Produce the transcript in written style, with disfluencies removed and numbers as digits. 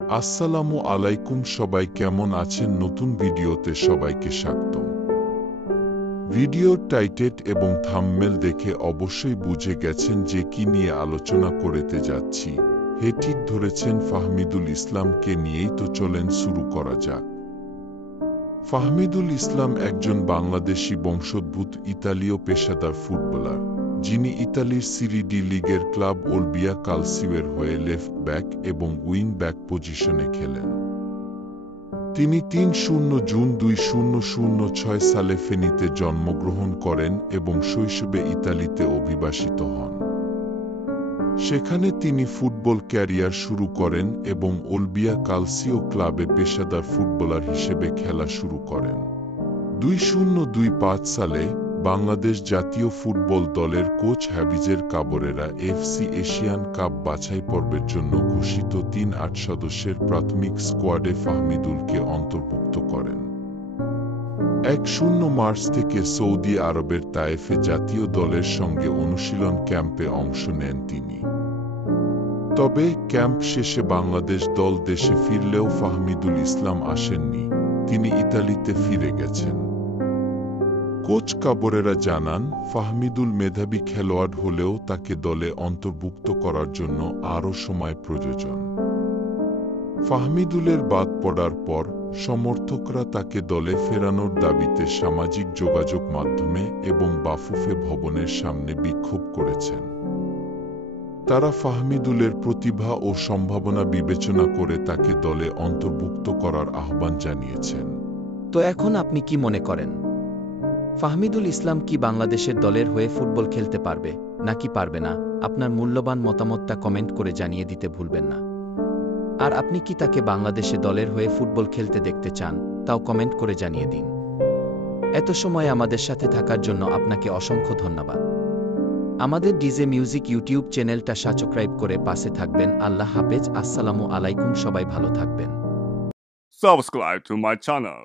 আসসালামু আলাইকুম, সবাই কেমন আছেন? নতুন ভিডিওতে সবাইকে স্বাগতম। ভিডিওর টাইটেল এবং থাম্বনেল দেখে অবশ্যই বুঝে গেছেন যে কি নিয়ে আলোচনা করতে যাচ্ছি। হে, ঠিক ধরেছেন, ফাহমিদুল ইসলামকে নিয়েই তো চলেন শুরু করা যাক। ফাহমিদুল ইসলাম একজন বাংলাদেশি বংশোদ্ভূত ইতালীয় পেশাদার ফুটবলার, যিনি ইতালির সিরি ডি লিগের ক্লাব ওলবিয়া কালসিওয়ের হয়ে লেফট ব্যাক এবং উইং ব্যাক পজিশনে খেলেন। তিনি ৩ জুন ২০০৬ সালে ফেনীতে জন্মগ্রহণ করেন এবং শৈশবে ইতালিতে অভিবাসিত হন। সেখানে তিনি ফুটবল ক্যারিয়ার শুরু করেন এবং ওলবিয়া কালসিও ক্লাবে পেশাদার ফুটবলার হিসেবে খেলা শুরু করেন। ২০০৫ সালে বাংলাদেশ জাতীয় ফুটবল দলের কোচ হাফিজের কাবরেরা এফসি এশিয়ান কাপ বাছাই পর্বের জন্য ঘোষিত ৩-৮ সদস্যের প্রাথমিক স্কোয়াডে ফাহমিদুলকে অন্তর্ভুক্ত করেন। ১ মার্চ থেকে সৌদি আরবের তায়েফে জাতীয় দলের সঙ্গে অনুশীলন ক্যাম্পে অংশ নেন তিনি। তবে ক্যাম্প শেষে বাংলাদেশ দল দেশে ফিরলেও ফাহমিদুল ইসলাম আসেননি, তিনি ইতালিতে ফিরে গেছেন। কোচ কাবরেরা জানান, ফাহমিদুল মেধাবী খেলোয়াড় হলেও তাকে দলে অন্তর্ভুক্ত করার জন্য আরও সময় প্রয়োজন। ফাহমিদুলের বাদ পড়ার পর সমর্থকরা তাকে দলে ফেরানোর দাবিতে সামাজিক যোগাযোগ মাধ্যমে এবং বাফুফে ভবনের সামনে বিক্ষোভ করেছেন। তারা ফাহমিদুলের প্রতিভা ও সম্ভাবনা বিবেচনা করে তাকে দলে অন্তর্ভুক্ত করার আহ্বান জানিয়েছেন। তো এখন আপনি কি মনে করেন? ফাহমিদুল ইসলাম কি বাংলাদেশের দলের হয়ে ফুটবল খেলতে পারবে নাকি পারবে না? আপনার মূল্যবান মতামতটা কমেন্ট করে জানিয়ে দিতে ভুলবেন না। আর আপনি কি তাকে বাংলাদেশে দলের হয়ে ফুটবল খেলতে দেখতে চান, তাও কমেন্ট করে জানিয়ে দিন। এত সময় আমাদের সাথে থাকার জন্য আপনাকে অসংখ্য ধন্যবাদ। আমাদের ডিজে মিউজিক ইউটিউব চ্যানেলটা সাবস্ক্রাইব করে পাশে থাকবেন। আল্লাহ হাফেজ, আসসালামু আলাইকুম, সবাই ভালো থাকবেন। Subscribe to my channel.